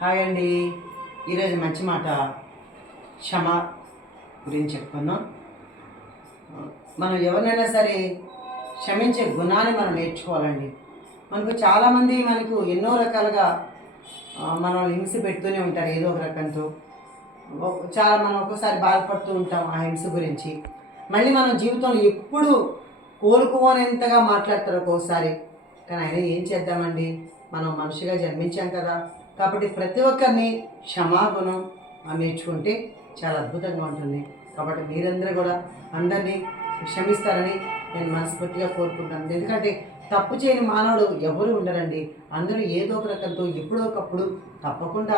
Hi అండి. ఈరోజు మంచి మాట క్షమ గురించి చెప్పుకుందాం. మనం ఎవరినైనా సరే క్షమించే గుణాన్ని మనం నేర్చుకోవాలండి. మనకు ఎన్నో రకాలుగా మనల్ని హింస పెడుతూనే ఉంటారు ఏదో ఒక రకంతో. మనం ఒక్కోసారి బాధపడుతూ ఉంటాం ఆ హింస గురించి. మళ్ళీ మన జీవితంలో ఎప్పుడు కోలుకోనేంతగా మాట్లాడతారు ఒక్కోసారి. కానీ అయినా ఏం చేద్దామండి, మనం మనిషిగా జన్మించాం కదా. కాబట్టి ప్రతి ఒక్కరిని క్షమాగుణం నేర్చుకుంటే చాలా అద్భుతంగా ఉంటుంది. కాబట్టి మీరందరూ కూడా అందరినీ క్షమిస్తారని నేను మనస్ఫూర్తిగా కోరుకుంటాను. ఎందుకంటే తప్పు చేయని మానవుడు ఎవరు ఉండరండి. అందరూ ఏదో ఒక రకంతో ఎప్పుడో ఒకప్పుడు తప్పకుండా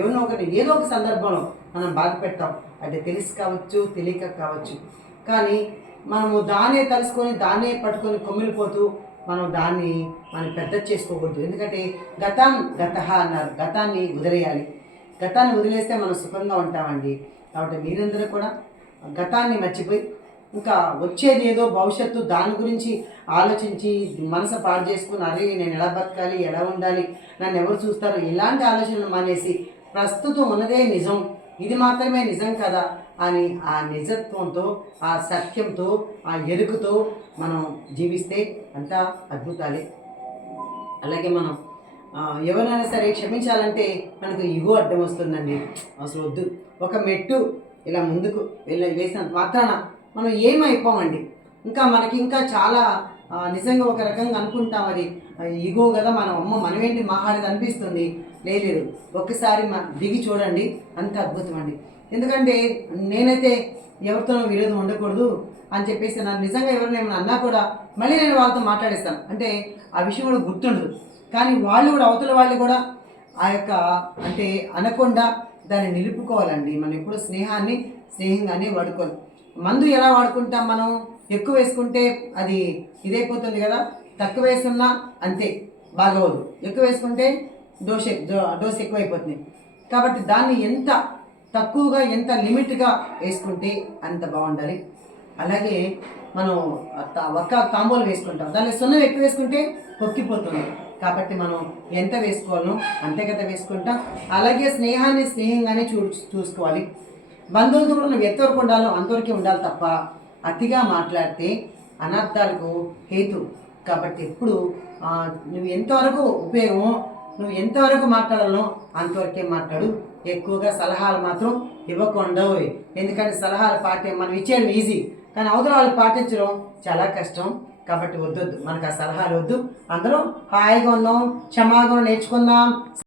ఎవరినో ఒకరిని ఏదో ఒక సందర్భంలో మనం బాధ పెడతాం. అంటే తెలిసి కావచ్చు, తెలియక కావచ్చు. కానీ మనము దాన్నే తలుసుకొని దాన్నే పట్టుకొని కొమ్మిలిపోతూ మనం పెద్ద చేసుకోకూడదు. ఎందుకంటే గతః అన్నారు, గతాన్ని వదిలేయాలి. గతాన్ని వదిలేస్తే మనం సుఖంగా ఉంటామండి. కాబట్టి మీరందరూ కూడా గతాన్ని మర్చిపోయి ఇంకా వచ్చేది ఏదో భవిష్యత్తు దాని గురించి ఆలోచించి మనసు పాడు చేసుకుని, అరే నేను ఎలా బతకాలి, ఎలా ఉండాలి, నన్ను ఎవరు చూస్తారు, ఇలాంటి ఆలోచనలు మానేసి ప్రస్తుతం ఉన్నదే నిజం, ఇది మాత్రమే నిజం కదా అని ఆ నిజత్వంతో, ఆ సత్యంతో, ఆ ఎరుకుతో మనం జీవిస్తే అంతా అద్భుతాలే. అలాగే మనం ఎవరైనా సరే క్షమించాలంటే మనకు ఇగో అడ్డం వస్తుందండి. అసలు వద్దు. ఒక మెట్టు ఇలా ముందుకు వేసినంత మాత్రాన మనం ఏమైపోమండి. మనకి ఇంకా చాలా నిజంగా ఒక రకంగా అనుకుంటాం, అది ఇగో కదా, మనమేంటి మహాడిది అనిపిస్తుంది. లేదు, ఒక్కసారి దిగి చూడండి, అంత అద్భుతం అండి. ఎందుకంటే నేనైతే ఎవరితోనూ విరోధం ఉండకూడదు అని చెప్పేసి నన్ను నిజంగా ఎవరైనా ఏమైనా అన్నా కూడా మళ్ళీ నేను వాళ్ళతో మాట్లాడేస్తాను. అంటే ఆ విషయం కూడా గుర్తుండదు. కానీ వాళ్ళు కూడా, అవతల వాళ్ళు కూడా ఆ యొక్క అంటే అనకుండా దాన్ని నిలుపుకోవాలండి. మనం ఎప్పుడు స్నేహంగానే వాడుకోవాలి. మందు ఎలా వాడుకుంటాం, మనం ఎక్కువ వేసుకుంటే అది ఇదైపోతుంది కదా, తక్కువ వేసుకున్నా అంతే బాగోదు, ఎక్కువ వేసుకుంటే డోస్ ఎక్కువైపోతుంది. కాబట్టి దాన్ని ఎంత తక్కువగా, ఎంత లిమిట్గా వేసుకుంటే అంత బాగుండాలి. అలాగే మనం ఒక్క తాంబూలం వేసుకుంటాం, దాన్ని సున్నం ఎక్కువ వేసుకుంటే పొక్కిపోతుంది. కాబట్టి మనం ఎంత వేసుకోవాలో అంతే కదా వేసుకుంటాం. అలాగే స్నేహంగానే చూసుకోవాలి. బంధువులతో కూడా నువ్వు ఎంతవరకు ఉండాలో అంతవరకే ఉండాలి తప్ప అతిగా మాట్లాడితే అనర్థాలకు హేతు. కాబట్టి ఎప్పుడు నువ్వు ఎంతవరకు ఉపయోగమో, నువ్వు ఎంతవరకు మాట్లాడాలో అంతవరకే మాట్లాడు. ఎక్కువగా సలహాలు మాత్రం ఇవ్వకుండా. ఎందుకంటే సలహాలు మనం ఇచ్చేయడం ఈజీ, కానీ అవతల వాళ్ళు పాటించడం చాలా కష్టం. కాబట్టి వద్దొద్దు, మనకు ఆ సలహాలు వద్దు. అందరూ హాయిగా ఉందాం, క్షమాగుణం నేర్చుకుందాం.